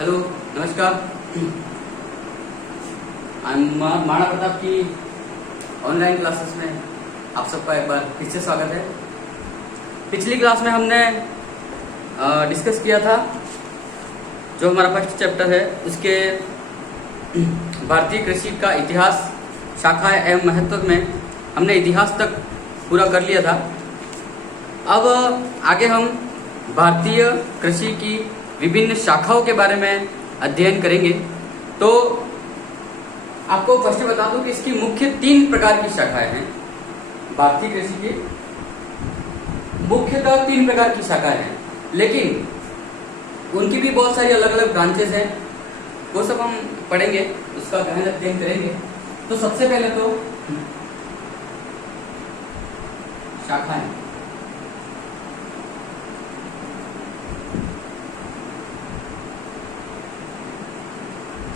Hello, नमस्कार। माणा प्रताप की online classes में आप सबका एक बार फिर से स्वागत है। पिछली क्लास में हमने डिस्कस किया था जो हमारा फर्स्ट चैप्टर है उसके भारतीय कृषि का इतिहास, शाखा एवं महत्व में हमने इतिहास तक पूरा कर लिया था। अब आगे हम भारतीय कृषि की विभिन्न शाखाओं के बारे में अध्ययन करेंगे। तो आपको फर्स्ट बता दूं कि इसकी मुख्य 3 प्रकार की शाखाएं हैं। भारतीय कृषि की मुख्यतः 3 प्रकार की शाखाएं हैं, लेकिन उनकी भी बहुत सारी अलग अलग ब्रांचेस हैं। वो सब हम पढ़ेंगे, उसका गहन अध्ययन करेंगे। तो सबसे पहले तो शाखाएं।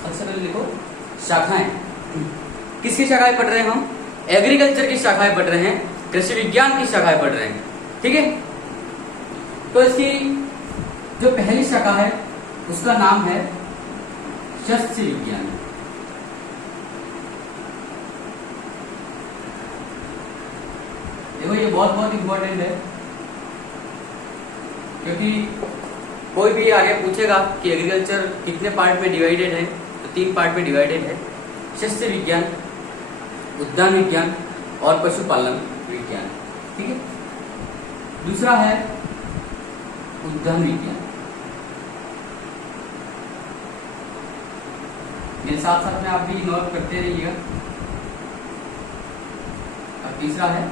सबसे पहले लिखो शाखाएं। किसकी शाखाएं पढ़ रहे हैं हम? एग्रीकल्चर की शाखाएं पढ़ रहे हैं, कृषि विज्ञान की शाखाएं पढ़ रहे हैं। ठीक है, तो इसकी जो पहली शाखा है उसका नाम है शस्य विज्ञान। देखो, ये बहुत इंपॉर्टेंट है, क्योंकि कोई भी आगे पूछेगा कि एग्रीकल्चर कितने पार्ट में डिवाइडेड है, तो 3 पार्ट में डिवाइडेड है। शस्य विज्ञान, उद्यान विज्ञान और पशुपालन विज्ञान। ठीक है, दूसरा है उद्यान विज्ञान। मेरे साथ साथ में आप भी नोट करते रहिएगा। और तीसरा है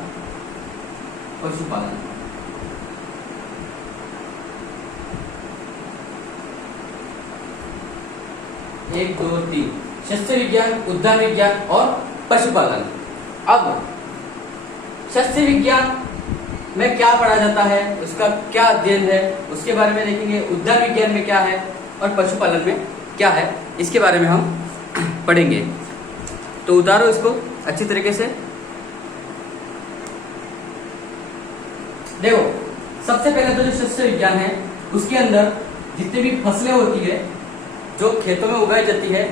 पशुपालन। एक, दो, 3 शस्य विज्ञान, उद्यान विज्ञान और पशुपालन। अब शस्य विज्ञान में क्या पढ़ा जाता है, उसका क्या अध्ययन है, उसके बारे में देखेंगे। उद्यान विज्ञान में क्या है और पशुपालन में क्या है, इसके बारे में हम पढ़ेंगे। तो उतारो इसको अच्छी तरीके से। देखो, सबसे पहले तो जो शस्य विज्ञान है उसके अंदर जितनी भी फसलें होती है जो खेतों में उगाई जाती है,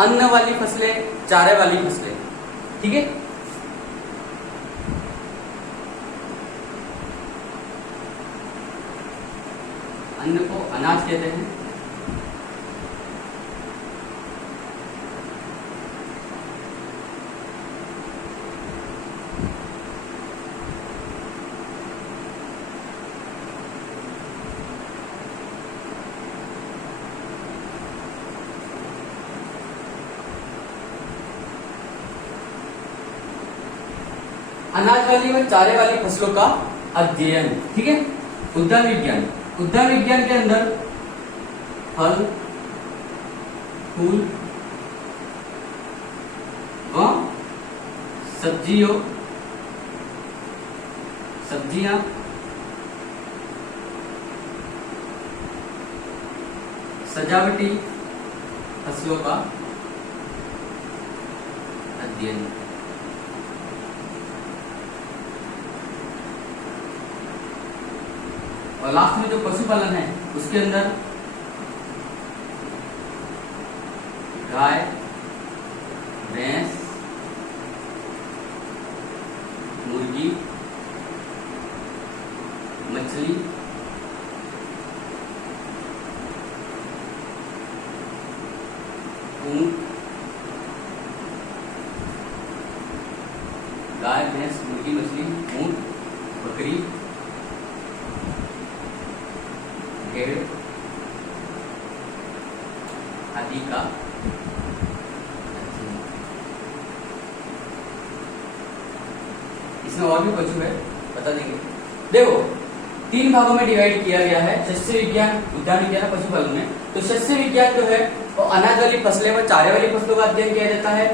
अन्न वाली फसलें, चारे वाली फसलें। ठीक है, अन्न को अनाज कहते हैं, अनाज वाली व चारे वाली फसलों का अध्ययन। ठीक है, उद्यान विज्ञान। उद्यान विज्ञान के अंदर फल, फूल व सब्जियां, सजावटी फसलों का अध्ययन। और लास्ट में जो पशुपालन है उसके अंदर गाय, भैंस, मुर्गी, मछली, ऊंट, गाय, भैंस, मुर्गी, मछली, ऊंट, बकरी, भेड़ आदि का। इसमें और भी पशु है, बता देंगे। देखो, 3 भागों में डिवाइड किया गया है शस्य विज्ञान, उद्यान विज्ञान, पशुपालन में। तो शस्य विज्ञान जो है वो अनाज वाली फसलें व चारे वाली फसलों का अध्ययन किया जाता है।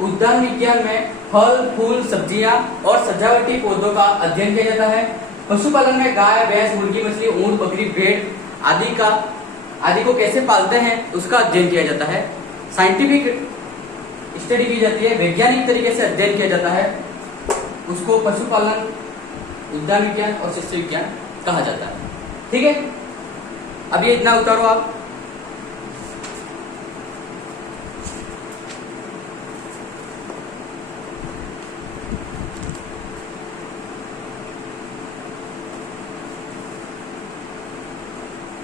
उद्यान विज्ञान में फल, फूल, सब्जियां और सजावटी पौधों का अध्ययन किया जाता है। पशुपालन में गाय, भैंस, मुर्गी, मछली, ऊंट, बकरी, भेड़ आदि को कैसे पालते हैं उसका अध्ययन किया जाता है। साइंटिफिक स्टडी की जाती है, वैज्ञानिक तरीके से अध्ययन किया जाता है, उसको पशुपालन, उद्यान विज्ञान और शस्य विज्ञान कहा जाता है। ठीक है, अब ये इतना उतारो आप।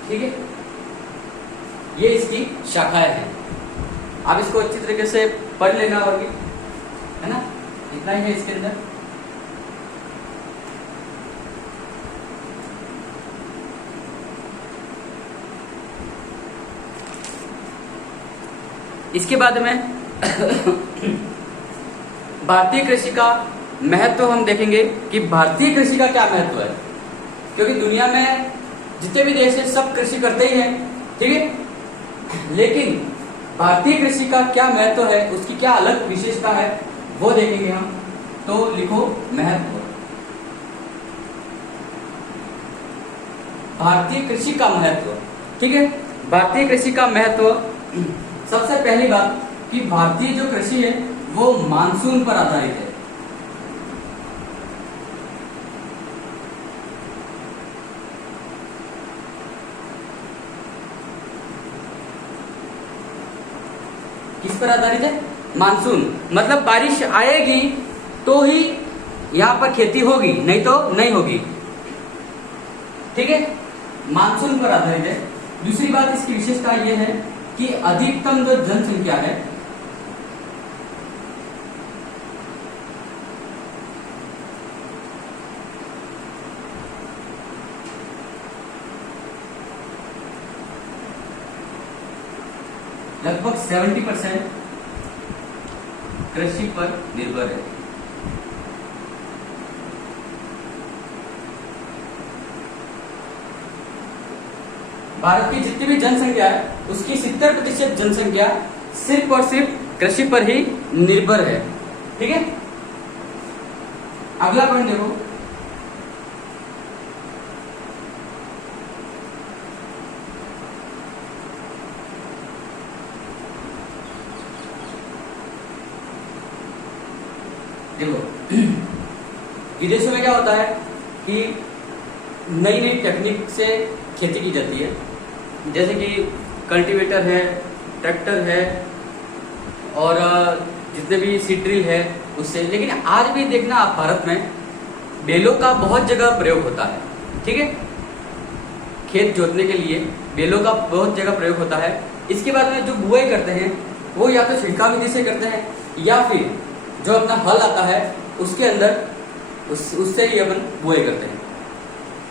ठीक है, ये इसकी शाखाएं हैं। आप इसको अच्छी तरीके से पढ़ लेना होगी, है ना, इतना ही है इसके अंदर। इसके बाद में भारतीय कृषि का महत्व हम देखेंगे कि भारतीय कृषि का क्या महत्व है, क्योंकि दुनिया में जितने भी देश हैं सब कृषि करते ही हैं, ठीक है, लेकिन भारतीय कृषि का क्या महत्व है, उसकी क्या अलग विशेषता है, वो देखेंगे हम। तो लिखो महत्व, भारतीय कृषि का महत्व, ठीक है। भारतीय कृषि का महत्व, सबसे पहली बात कि भारतीय जो कृषि है वो मानसून पर आधारित है। किस पर आधारित है? मानसून, मतलब बारिश आएगी तो ही यहाँ पर खेती होगी, नहीं तो नहीं होगी, ठीक है, मानसून पर आधारित है। दूसरी बात इसकी विशेषता यह है कि अधिकतम जो जनसंख्या है लगभग 70% कृषि पर निर्भर है। भारत की जितनी भी जनसंख्या है उसकी 70% जनसंख्या सिर्फ और सिर्फ कृषि पर ही निर्भर है, ठीक है। अगला पॉइंट देखो, विदेशों में क्या होता है कि नई नई टेक्निक से खेती की जाती है, जैसे कि कल्टीवेटर है, ट्रैक्टर है और जितने भी सीड ड्रिल है उससे। लेकिन आज भी देखना आप भारत में बैलों का बहुत जगह प्रयोग होता है, ठीक है, खेत जोतने के लिए बैलों का बहुत जगह प्रयोग होता है। इसके बाद में जो बुआई करते हैं वो या तो छिड़काव विधि से करते हैं या फिर जो अपना हल आता है उसके अंदर उससे ही अपन बुआई करते हैं,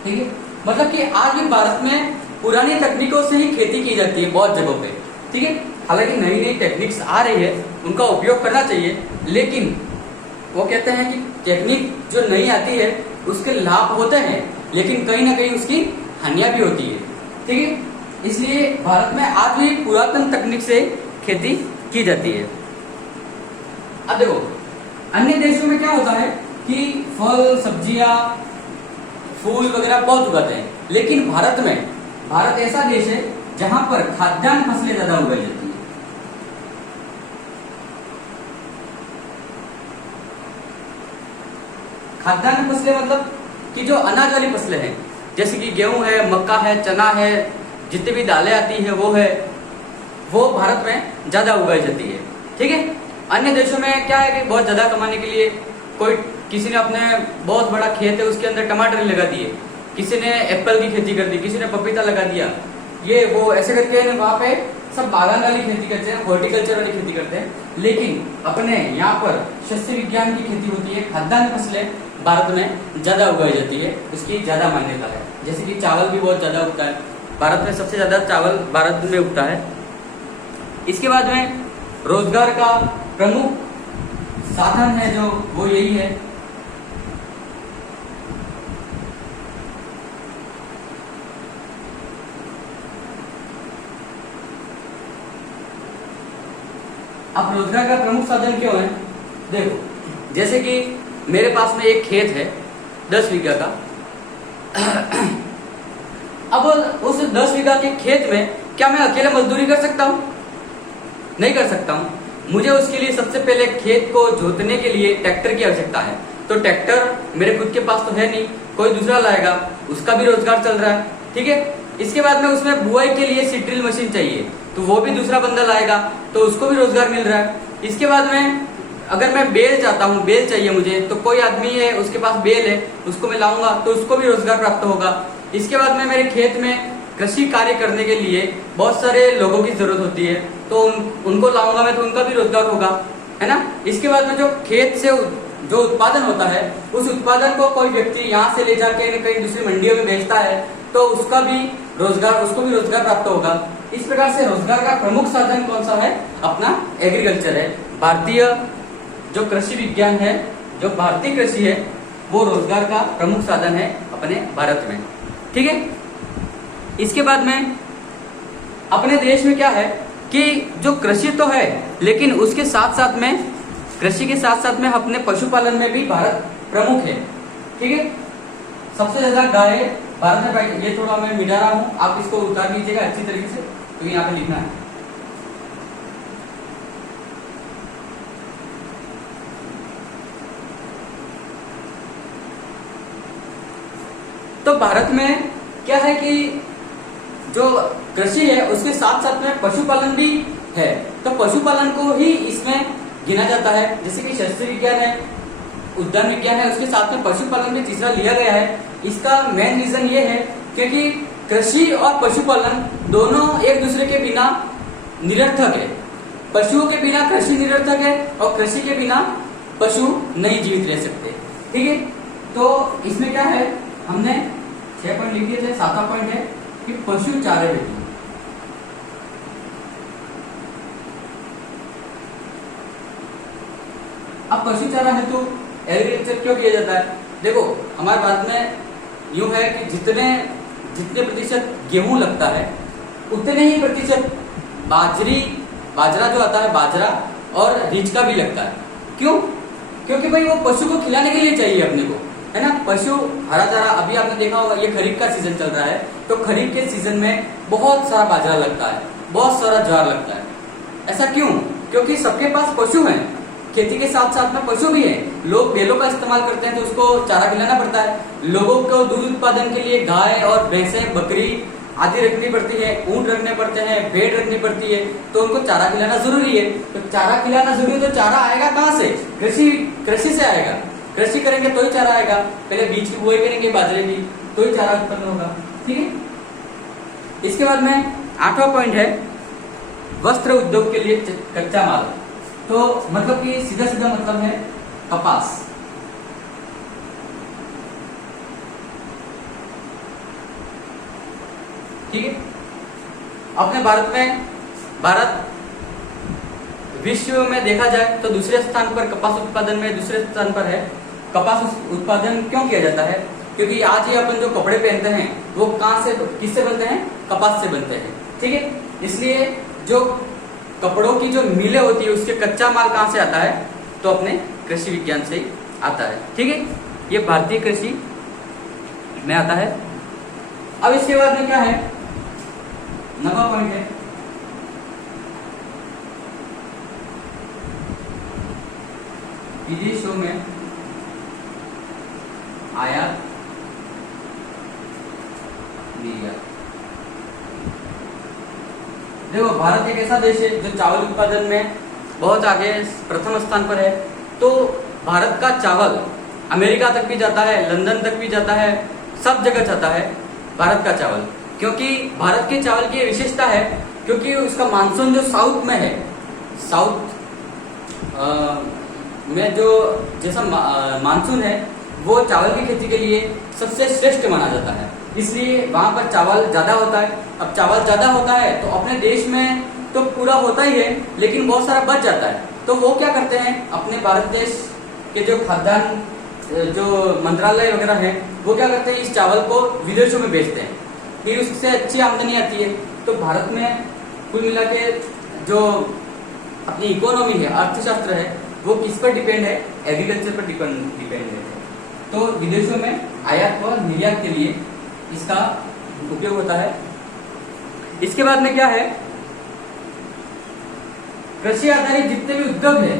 ठीक है। मतलब कि आज भी भारत में पुरानी तकनीकों से ही खेती की जाती है बहुत जगहों पे, ठीक है। हालांकि नई नई टेक्निक्स आ रही है, उनका उपयोग करना चाहिए, लेकिन वो कहते हैं कि टेक्निक जो नई आती है उसके लाभ होते हैं लेकिन कहीं ना कहीं उसकी हानियां भी होती है, ठीक है। इसलिए भारत में आज भी पुरातन तकनीक से खेती की जाती है। अब देखो अन्य देशों में क्या होता है कि फल, सब्जियां, फूल वगैरह बहुत उगाते हैं, लेकिन भारत ऐसा देश है जहां पर खाद्यान्न फसलें ज्यादा उगाई जाती है। खाद्यान्न फसलें मतलब कि जो अनाज वाली फसलें हैं, जैसे कि गेहूं है, मक्का है, चना है, जितनी भी दालें आती है वो भारत में ज्यादा उगाई जाती है, ठीक है। अन्य देशों में क्या है कि बहुत ज्यादा कमाने के लिए किसी ने अपने बहुत बड़ा खेत है उसके अंदर टमाटर लगा दिए, किसी ने एप्पल की खेती कर दी, किसी ने पपीता लगा दिया, ये वो ऐसे करके वहां पे सब बागान वाली खेती करते हैं, हॉर्टिकल्चर वाली खेती करते हैं। लेकिन अपने यहाँ पर शस्य विज्ञान की खेती होती है, खाद्यान्न फसलें भारत में ज्यादा उगाई जाती है, उसकी ज्यादा मान्यता है। जैसे कि चावल भी बहुत ज्यादा उगता है, भारत में सबसे ज्यादा चावल भारत में उगता है। इसके बाद में रोजगार का प्रमुख साधन है जो वो यही है, अब रोजगार का प्रमुख साधन क्यों है? देखो जैसे कि मेरे पास में एक खेत है 10 बीघा का। अब उस 10 बीघा के खेत में क्या मैं अकेले मजदूरी कर सकता हूँ? नहीं कर सकता हूँ। मुझे उसके लिए सबसे पहले खेत को जोतने के लिए ट्रैक्टर की आवश्यकता है। तो ट्रैक्टर मेरे खुद के पास तो है नहीं, कोई दूसरा लाएगा, उसका भी रोजगार चल रहा है, ठीक है। इसके बाद में उसमें बुआई के लिए सीड ड्रिल मशीन चाहिए, तो वो भी दूसरा बंदा लाएगा, तो उसको भी रोजगार मिल रहा है। इसके बाद में अगर मैं बेल चाहता हूँ, बेल चाहिए मुझे, तो कोई आदमी है उसके पास बेल है, उसको मैं लाऊंगा तो उसको भी रोजगार प्राप्त होगा। इसके बाद में मेरे खेत में कृषि कार्य करने के लिए बहुत सारे लोगों की जरूरत होती है, तो उनको लाऊंगा मैं तो उनका भी रोजगार होगा, है ना। इसके बाद में जो खेत से जो उत्पादन होता है, उस उत्पादन को कोई व्यक्ति यहाँ से ले जाके कहीं दूसरी मंडियों में बेचता है, तो उसको भी रोजगार प्राप्त होगा। इस प्रकार से रोजगार का प्रमुख साधन कौन सा है? अपना एग्रीकल्चर है। भारतीय जो कृषि विज्ञान है, जो भारतीय कृषि है, वो रोजगार का प्रमुख साधन है अपने भारत में। ठीक है। इसके बाद में अपने देश में क्या है कि जो कृषि तो है, लेकिन उसके साथ साथ में, कृषि के साथ साथ में अपने पशुपालन में भी भारत प्रमुख है। ठीक है। सबसे ज्यादा गाय भारत में पाई। ये थोड़ा मैं मिटा रहा हूं, आप इसको उतार लीजिएगा अच्छी तरीके से, तो यहाँ पे लिखना है। तो भारत में क्या है कि जो कृषि है उसके साथ साथ में पशुपालन भी है, तो पशुपालन को ही इसमें गिना जाता है। जैसे कि शस्त्र विज्ञान है, उद्यान विज्ञान है, उसके साथ में पशुपालन भी तीसरा लिया गया है। इसका मेन रीजन ये है क्योंकि कृषि और पशुपालन दोनों एक दूसरे के बिना निरर्थक है। पशुओं के बिना कृषि निरर्थक है और कृषि के बिना पशु नहीं जीवित रह सकते। ठीक है। तो इसमें क्या है, हमने 6 पॉइंट लिख दिए थे, 7वां पॉइंट है कि पशु चारे हेतु। अब पशु चारा हेतु एग्रीकल्चर क्यों किया जाता है? देखो हमारे भारत में यूं है कि जितने प्रतिशत गेहूं लगता है, उतने ही प्रतिशत बाजरा जो आता है, बाजरा और रीछ का भी लगता है। क्यों? क्योंकि भाई वो पशु को खिलाने के लिए चाहिए अपने को, है ना। पशु हरा चारा, अभी आपने देखा होगा ये खरीफ का सीजन चल रहा है, तो खरीफ के सीजन में बहुत सारा बाजरा लगता है, बहुत सारा ज्वार लगता है। ऐसा क्यों? क्योंकि सबके पास पशु हैं, खेती के साथ साथ में पशु भी हैं। लोग बैलों का इस्तेमाल करते हैं तो उसको चारा खिलाना पड़ता है। लोगों को दूध उत्पादन के लिए गाय और भैंसें, बकरी आदि रखनी पड़ती है, ऊंट रखने पड़ते हैं, भेड़ रखनी पड़ती है, तो उनको चारा खिलाना जरूरी है। तो चारा खिलाना जरूरी है, तो चारा आएगा कहाँ से? कृषि से आएगा। कृषि करेंगे तो ही चारा आएगा। पहले बीज की बुआई करेंगे बाजरे की, तो ही चारा उत्पन्न होगा। ठीक है। इसके बाद में 8वां पॉइंट है वस्त्र उद्योग के लिए कच्चा माल। तो मतलब कि सीधा मतलब है कपास। ठीक है। अपने भारत विश्व में देखा जाए तो दूसरे स्थान पर, कपास उत्पादन में दूसरे स्थान पर है। कपास उत्पादन क्यों किया जाता है? क्योंकि आज ही अपन जो कपड़े पहनते हैं वो कहां से, किससे बनते हैं? कपास से बनते हैं। ठीक है। इसलिए जो कपड़ों की जो मिलें होती है उसके कच्चा माल कहां से आता है? तो अपने कृषि विज्ञान से ही आता है। ठीक है। ये भारतीय कृषि में आता है। अब इसके बाद में क्या है, 9वां पॉइंट है विदेशों में आयात निर्यात। देखो भारत एक ऐसा देश है जो चावल उत्पादन में बहुत आगे प्रथम स्थान पर है। तो भारत का चावल अमेरिका तक भी जाता है, लंदन तक भी जाता है, सब जगह जाता है भारत का चावल। क्योंकि भारत के चावल की विशेषता है क्योंकि उसका मानसून जो साउथ में है, साउथ में जो जैसा मानसून है वो चावल की खेती के लिए सबसे श्रेष्ठ माना जाता है, इसलिए वहां पर चावल ज्यादा होता है। अब चावल ज्यादा होता है तो अपने देश में तो पूरा होता ही है, लेकिन बहुत सारा बच जाता है। तो वो क्या करते हैं, अपने भारत देश के जो खाद्यान्न जो मंत्रालय वगैरह है वो क्या करते हैं, इस चावल को विदेशों में बेचते हैं, फिर उससे अच्छी आमदनी आती है। तो भारत में कुल मिला के जो अपनी इकोनॉमी है, अर्थशास्त्र है, वो किस पर डिपेंड है? एग्रीकल्चर पर डिपेंड है। तो विदेशों में आयात व निर्यात के लिए इसका उपयोग होता है। इसके बाद में क्या है, कृषि आधारित जितने भी उद्योग है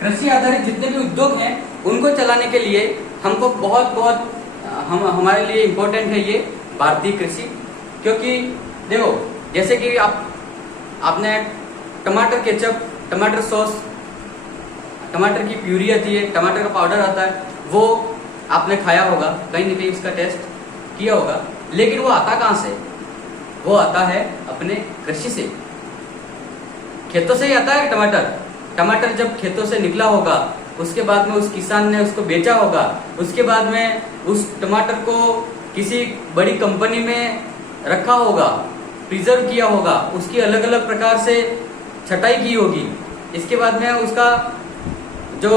कृषि आधारित जितने भी उद्योग हैं उनको चलाने के लिए हमको बहुत हमारे लिए इम्पोर्टेंट है ये भारतीय कृषि। क्योंकि देखो जैसे कि आपने टमाटर केचप, टमाटर सॉस, टमाटर की प्यूरी आती है, टमाटर का पाउडर आता है, वो आपने खाया होगा, कहीं ना कहीं उसका टेस्ट किया होगा। लेकिन वो आता कहाँ से? वो आता है अपने कृषि से, खेतों से ही आता है टमाटर। टमाटर जब खेतों से निकला होगा, उसके बाद में उस किसान ने उसको बेचा होगा, उसके बाद में उस टमाटर को किसी बड़ी कंपनी में रखा होगा, प्रिजर्व किया होगा, उसकी अलग अलग प्रकार से छटाई की होगी, इसके बाद में उसका जो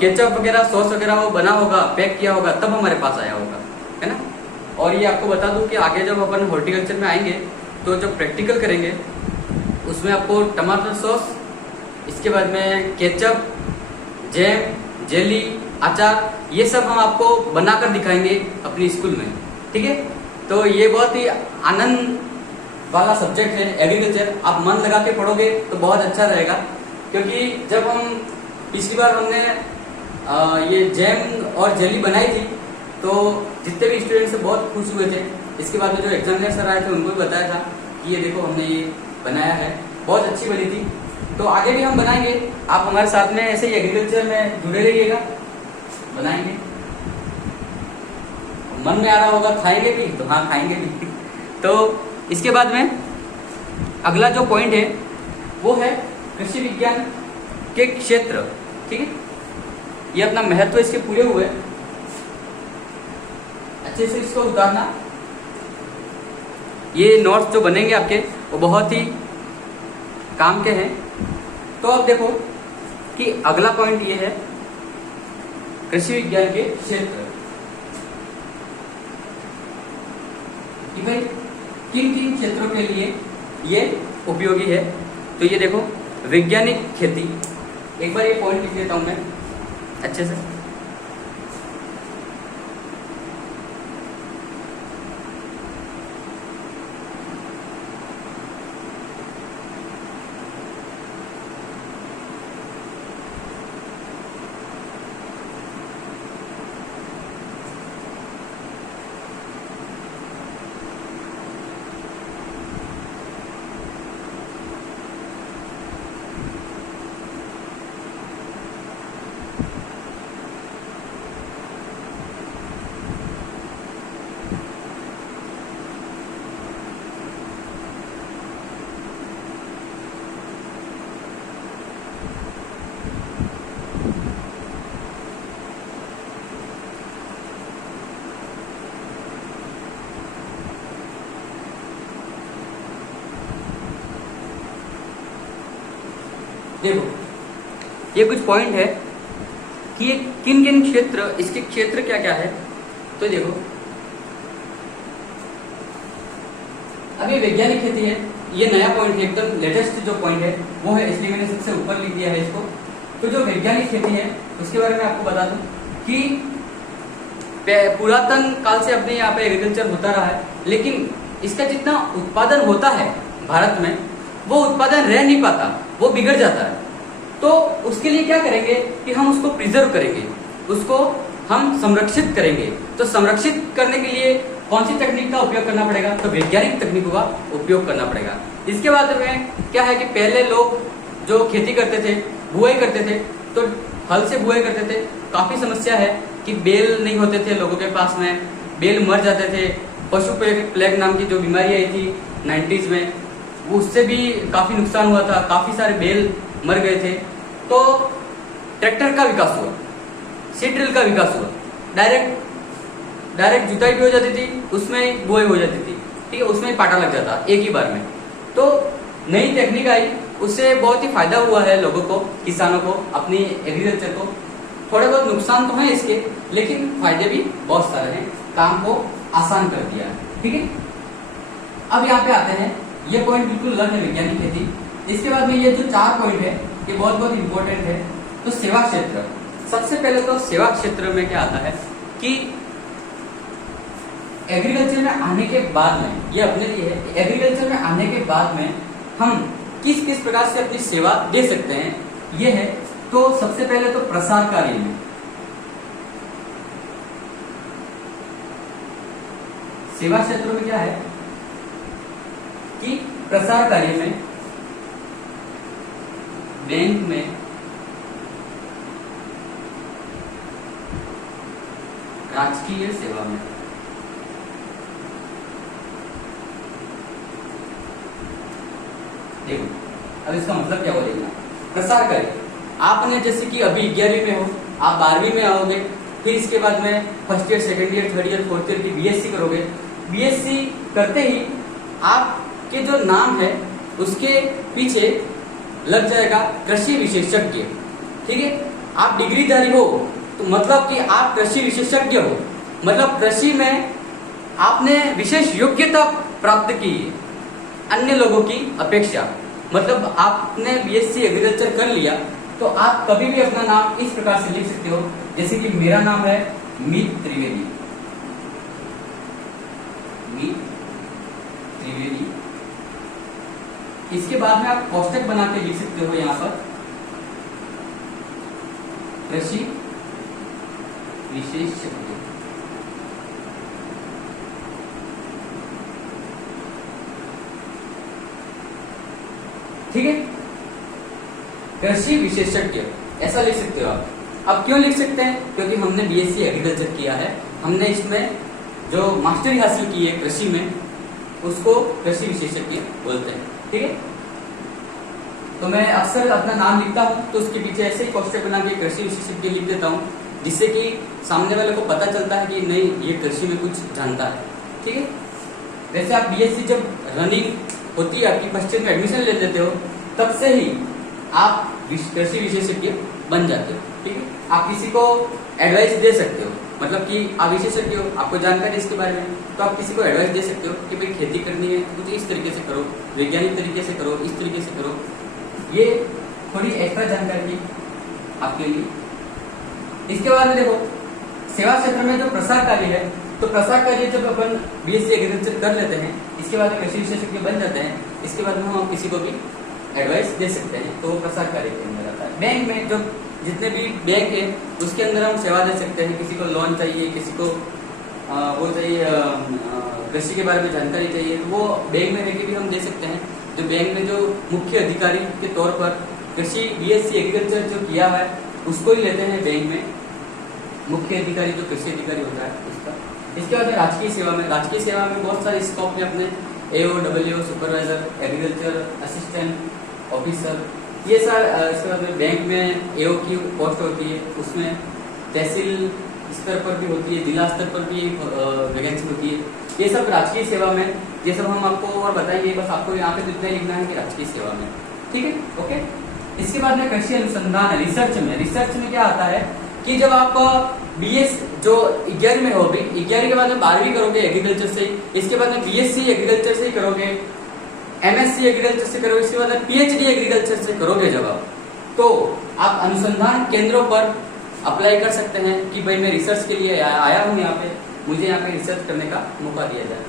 केचप वगैरह सॉस वगैरह वो बना होगा, पैक किया होगा, तब हमारे पास आया होगा, है ना। और ये आपको बता दूं कि आगे जब अपन हॉर्टिकल्चर में आएंगे तो जब प्रैक्टिकल करेंगे उसमें आपको टमाटर सॉस, इसके बाद में केचप, जैम, जेली, अचार, ये सब हम आपको बनाकर दिखाएंगे अपनी स्कूल में, ठीक है। तो ये बहुत ही आनंद वाला सब्जेक्ट है एग्रीकल्चर। आप मन लगा के पढ़ोगे तो बहुत अच्छा रहेगा, क्योंकि जब हम पिछली बार हमने ये जैम और जेली बनाई थी तो जितने भी स्टूडेंट्स से बहुत खुश हुए थे। इसके बाद में जो एग्जामिनर सर आए थे उनको भी बताया था कि ये देखो हमने ये बनाया है, बहुत अच्छी बनी थी। तो आगे भी हम बनाएंगे, आप हमारे साथ में ऐसे ही एग्रीकल्चर में जुड़े रहिएगा, बनाएंगे। मन में आ रहा होगा खाएंगे भी, तो हाँ खाएंगे भी। तो इसके बाद में अगला जो पॉइंट है वो है कृषि विज्ञान के क्षेत्र, ठीक है। ये अपना महत्व इसके पूरे हुए, अच्छे से इसको उतारना। ये नोट्स जो बनेंगे आपके वो बहुत ही काम के हैं। तो अब देखो कि अगला पॉइंट ये है कृषि विज्ञान के क्षेत्र, कि भाई किन किन क्षेत्रों के लिए ये उपयोगी है। तो ये देखो वैज्ञानिक खेती, एक बार ये पॉइंट लिख लेता हूं मैं अच्छे से। देखो ये कुछ पॉइंट है कि ये किन किन क्षेत्र, इसके क्षेत्र क्या क्या है। तो देखो अभी वैज्ञानिक खेती है, ये नया पॉइंट है, एकदम लेटेस्ट जो पॉइंट है वो है, इसलिए मैंने सबसे ऊपर लिख दिया है इसको। तो जो वैज्ञानिक खेती है उसके बारे में आपको बता दूं कि पुरातन काल से अपने यहाँ पे एग्रीकल्चर होता रहा है, लेकिन इसका जितना उत्पादन होता है भारत में वो उत्पादन रह नहीं पाता, वो बिगड़ जाता है। तो उसके लिए क्या करेंगे कि हम उसको प्रिजर्व करेंगे, उसको हम संरक्षित करेंगे। तो संरक्षित करने के लिए कौन सी तकनीक का उपयोग करना पड़ेगा? तो वैज्ञानिक तकनीकों का उपयोग करना पड़ेगा। इसके बाद में क्या है कि पहले लोग जो खेती करते थे, बुआई करते थे, तो हल से बुआई करते थे। काफी समस्या है कि बेल नहीं होते थे लोगों के पास में, बेल मर जाते थे। पशु प्लेग नाम की जो बीमारी आई थी 90s में, उससे भी काफी नुकसान हुआ था, काफी सारे बेल मर गए थे। तो ट्रैक्टर का विकास हुआ, सीड ड्रिल का विकास हुआ, डायरेक्ट जुताई भी हो जाती थी, उसमें ही बुआई हो जाती थी, ठीक है, उसमें ही पाटा लग जाता एक ही बार में। तो नई टेक्निक आई, उससे बहुत ही फायदा हुआ है लोगों को, किसानों को, अपनी एग्रीकल्चर को। थोड़े बहुत नुकसान तो हैं इसके, लेकिन फायदे भी बहुत सारे हैं, काम को आसान कर दिया है, ठीक है। अब यहाँ पे आते हैं, ये पॉइंट बिल्कुल अलग है वैज्ञानिक खेती। इसके बाद में ये जो 4 पॉइंट है ये बहुत बहुत इंपॉर्टेंट है। तो सेवा क्षेत्र, सबसे पहले तो सेवा क्षेत्र में क्या आता है कि एग्रीकल्चर में आने के बाद में, ये अपने लिए है, एग्रीकल्चर में आने के बाद में हम किस किस प्रकार से अपनी सेवा दे सकते हैं, ये है। तो सबसे पहले तो प्रसार कार्य में, सेवा क्षेत्र में क्या है कि प्रसार कार्य में अब इसका मतलब क्या बोलेगा, प्रसार कार्य। आपने जैसे कि अभी 11वीं में हो, आप 12वीं में आओगे, फिर इसके बाद में first year, second year, third year, fourth year की बीएससी करोगे। बीएससी करते ही आपके जो नाम है उसके पीछे लग जाएगा कृषि विशेषज्ञ। ठीक है, आप डिग्रीधारी हो तो मतलब कि आप कृषि विशेषज्ञ हो, मतलब कृषि में आपने विशेष योग्यता प्राप्त की है अन्य लोगों की अपेक्षा। मतलब आपने बीएससी एग्रीकल्चर कर लिया तो आप कभी भी अपना नाम इस प्रकार से लिख सकते हो, जैसे कि मेरा नाम है मीत त्रिवेदी। मीत त्रिवेदी, इसके बाद में आप कोष्टक बना के लिख सकते हो यहां पर कृषि विशेषज्ञ। ठीक है, कृषि विशेषज्ञ ऐसा लिख सकते हो आप। अब क्यों लिख सकते हैं, क्योंकि हमने बीएससी एग्रीकल्चर किया है, हमने इसमें जो मास्टरी हासिल की है कृषि में उसको कृषि विशेषज्ञ बोलते हैं। ठीक है, तो मैं अक्सर अपना नाम लिखता हूँ तो उसके पीछे ऐसे ही कोष्टक बना के कृषि विशेषज्ञ लिख देता हूँ, जिससे कि सामने वाले को पता चलता है कि नहीं ये कृषि में कुछ जानता है। ठीक है, वैसे आप बीएससी जब रनिंग होती है आपकी, फर्स्ट ईयर में एडमिशन ले लेते हो, तब से ही आप कृषि विशेषज्ञ बन जाते हो। ठीक है, आप किसी को एडवाइस दे सकते हो, मतलब कि आप विशेषज्ञ हो, आपको जानकारी इसके बारे में, तो आप किसी को एडवाइस दे सकते हो कि भाई खेती करनी है तो कुछ इस तरीके से करो, वैज्ञानिक तरीके से करो, इस तरीके से करो। ये थोड़ी एक्स्ट्रा जानकारी आपके लिए। इसके बाद में देखो सेवा क्षेत्र में जो प्रसार कार्य है, तो प्रसार कार्य जब अपन बीएससी एग्रीकल्चर कर लेते हैं, इसके बाद कृषि विशेषज्ञ बन जाते हैं, इसके बाद में हम किसी को भी एडवाइस दे सकते हैं, तो वो प्रसार कार्य के अंदर आता है। बैंक में जो जितने भी बैंक है उसके अंदर हम सेवा दे सकते हैं, किसी को लोन चाहिए, किसी को वो चाहिए कृषि के बारे में जानकारी चाहिए, तो वो बैंक में रहकर भी हम दे सकते हैं। जो बैंक में जो मुख्य अधिकारी के तौर पर कृषि बीएससी एग्रीकल्चर जो किया है उसको ही लेते हैं बैंक में, मुख्य अधिकारी जो कृषि अधिकारी होता है उसका। इसके बाद राजकीय सेवा में, राजकीय सेवा में बहुत सारे स्कोप में अपने एओ, डब्ल्यूओ, सुपरवाइजर, एग्रीकल्चर असिस्टेंट ऑफिसर, ये सारे। इसके बाद बैंक में एओ की पोस्ट होती है, उसमें तहसील स्तर पर भी होती है, जिला स्तर पर भी वैकेंसी होती है। ये सब राजकीय सेवा में, ये सब हम आपको और बताएंगे, बस आपको यहाँ पे इतना लिखना है कि राजकीय सेवा में। ठीक है, ओके। इसके बाद में कृषि अनुसंधान रिसर्च में, रिसर्च में क्या आता है कि जब आप बीएस जो 11 में हो, 11 के बाद में 12वीं करोगे एग्रीकल्चर से, इसके बाद में बीएससी एग्रीकल्चर से ही करोगे, एमएससी एग्रीकल्चर से करोगे, इसके बाद में पीएचडी एग्रीकल्चर से करोगे जब आप, तो आप अनुसंधान केंद्रों पर अप्लाई कर सकते हैं कि भाई मैं रिसर्च के लिए आया हूँ यहाँ पे, मुझे यहाँ पे रिसर्च करने का मौका दिया जाए,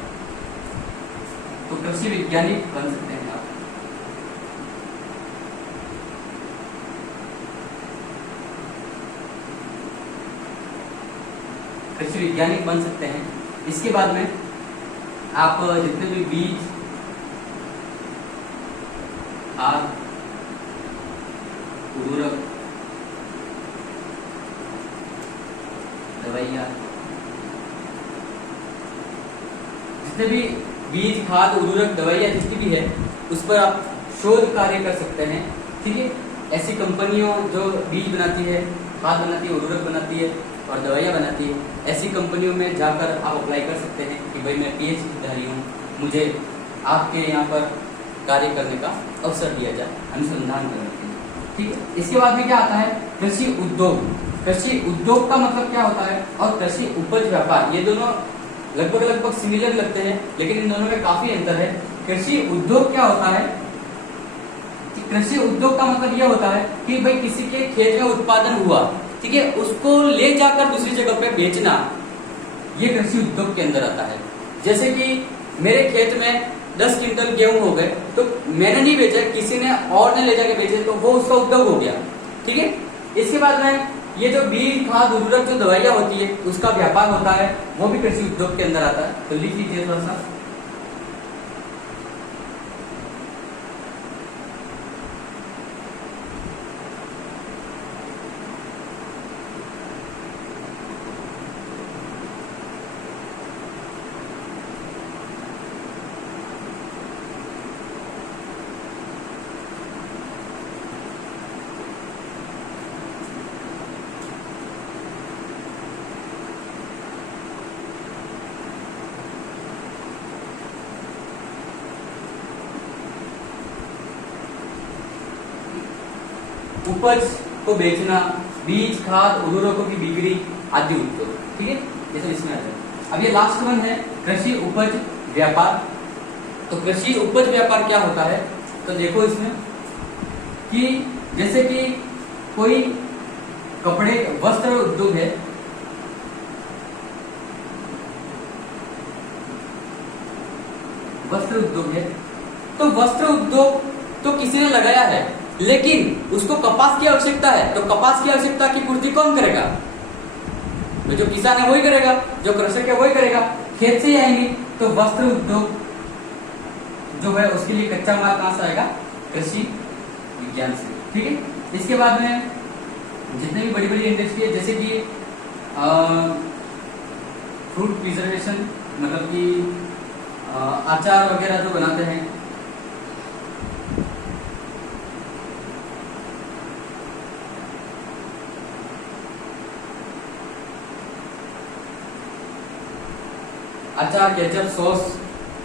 तो कृषि वैज्ञानिक बन सकते हैं आप। कृषि वैज्ञानिक बन सकते हैं। इसके बाद में आप जितने भी बीज, खाद, उर्वरक, दवाइयाँ, जितने भी बीज, खाद, उर्वरक, दवाइयाँ जितनी भी है उस पर आप शोध कार्य कर सकते हैं। ठीक है, ऐसी कंपनियों जो बीज बनाती है, खाद बनाती है, उर्वरक बनाती है और दवाइयाँ बनाती है, ऐसी कंपनियों में जाकर आप अप्लाई कर सकते हैं कि भाई मैं पीएचडी हूँ, मुझे आपके यहाँ पर कार्य करने का अवसर दिया जाए, अनुसंधान करने के लिए। ठीक है, इसके बाद में क्या आता है कृषि उद्योग। कृषि उद्योग का मतलब क्या होता है, और कृषि उपज व्यापार, ये दोनों लगभग सिमिलर लगते हैं, लेकिन इन दोनों में काफी अंतर है। कृषि उद्योग क्या होता है, कृषि उद्योग का मतलब यह होता है कि भाई किसी के खेत में उत्पादन हुआ, ठीक है, उसको ले जाकर दूसरी जगह पे बेचना, ये कृषि उद्योग के अंदर आता है। जैसे कि मेरे खेत में 10 क्विंटल गेहूं हो गए, तो मैंने नहीं बेचा, किसी ने और ने ले जाके बेचे, तो वो उसका उद्योग हो गया। ठीक है, इसके बाद में ये जो बीज, खाद, उर्वरक, जो दवाइयाँ होती है उसका व्यापार होता है, वो भी कृषि उद्योग के अंदर आता है। तो लिख लीजिए थोड़ा सा। उपज को बेचना, बीज खाद उर्वरकों की बिक्री आदि उद्योग, ठीक है, ये सब इसमें आता है। अब ये लास्ट वन है कृषि उपज व्यापार। तो कृषि उपज व्यापार क्या होता है, तो देखो इसमें कि जैसे कि कोई कपड़े वस्त्र उद्योग है, वस्त्र उद्योग है, तो वस्त्र उद्योग तो किसी ने लगाया है, लेकिन उसको कपास की आवश्यकता है, तो कपास की आवश्यकता की पूर्ति कौन करेगा, तो जो किसान है वही करेगा, जो कृषक है वही करेगा, खेत से ही आएंगे। तो वस्त्र उद्योग जो है उसके लिए कच्चा माल कहां से आएगा, कृषि विज्ञान से, ठीक है। इसके बाद में जितने भी बड़ी बड़ी इंडस्ट्री है, जैसे कि फ्रूट प्रिजर्वेशन, मतलब कि अचार वगैरह जो बनाते हैं, अचार, केचप, सॉस,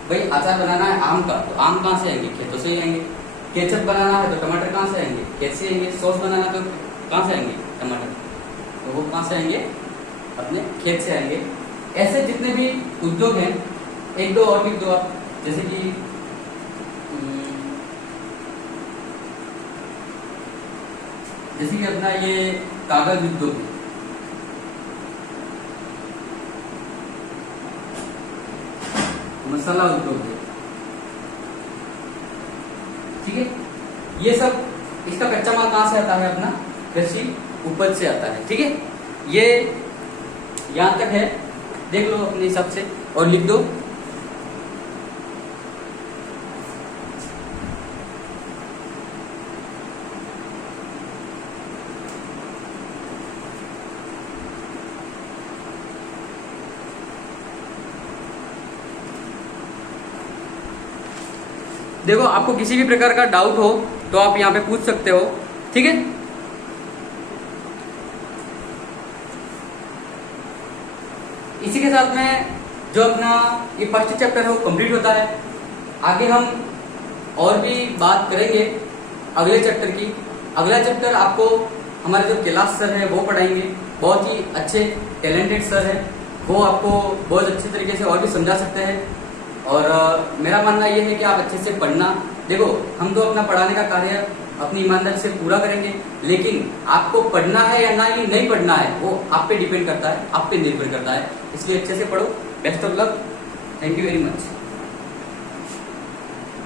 भाई अचार बनाना है आम का, तो आम कहां से आएंगे, खेतों से ही आएंगे। केचप बनाना है तो टमाटर कहां से आएंगे, खेत से आएंगे। सॉस बनाना तो कहां से आएंगे, टमाटर, तो वो कहां से आएंगे, अपने खेत से आएंगे। ऐसे जितने भी उद्योग हैं, एक दो और लिख दो आप, जैसे कि अपना ये कागज उद्योग है, मसाला उद्योग है, ठीक है। ये सब इसका कच्चा माल कहां से आता है, अपना कृषि उपज से आता है, ठीक है। ये यहां तक है, देख लो अपने हिसाब से और लिख दो। देखो आपको किसी भी प्रकार का डाउट हो तो आप यहाँ पे पूछ सकते हो, ठीक है। इसी के साथ में जो अपना ये फर्स्ट चैप्टर है वो कंप्लीट होता है। आगे हम और भी बात करेंगे अगले चैप्टर की। अगला चैप्टर आपको हमारे जो कैलाश सर है वो पढ़ाएंगे, बहुत ही अच्छे टैलेंटेड सर है, वो आपको बहुत अच्छे तरीके से और भी समझा सकते हैं। और मेरा मानना ये है कि आप अच्छे से पढ़ना। देखो हम तो अपना पढ़ाने का कार्य अपनी ईमानदारी से पूरा करेंगे, लेकिन आपको पढ़ना है या नहीं पढ़ना है वो आप पे डिपेंड करता है, आप पे निर्भर करता है। इसलिए अच्छे से पढ़ो। Best of luck. Thank you very much.